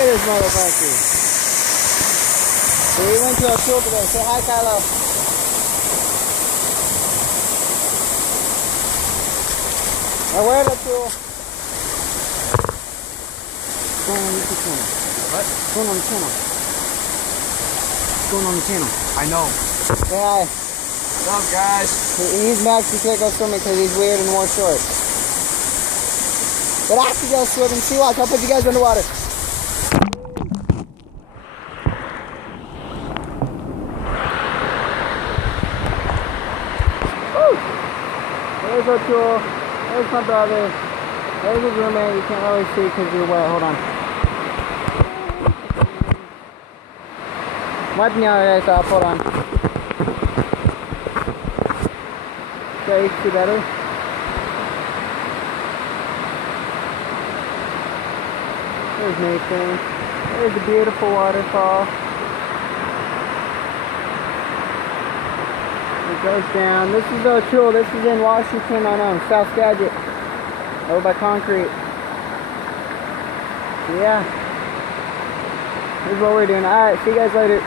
at this motherfucker. So we went to O'Toole today. Say hi, Kylo. Now where the O'Toole? What's going on the channel? What? What's going on the channel? What's going on the channel? I know. Say hi. What's up, guys? He's Max. He can't go swimming because he's weird and wore shorts. But I can go swimming. See, watch. I'll put you guys underwater. Woo! There's O'Toole. There's my brother. There's his roommate. You can't really see because you're wet. Hold on. Wiping your eyes off. Hold on. Okay, you can see better. There's Nathan. There's a beautiful waterfall. It goes down. This is O'Toole. This is in Washington on South Skagit. Over by Concrete. So yeah. Here's what we're doing. Alright, see you guys later.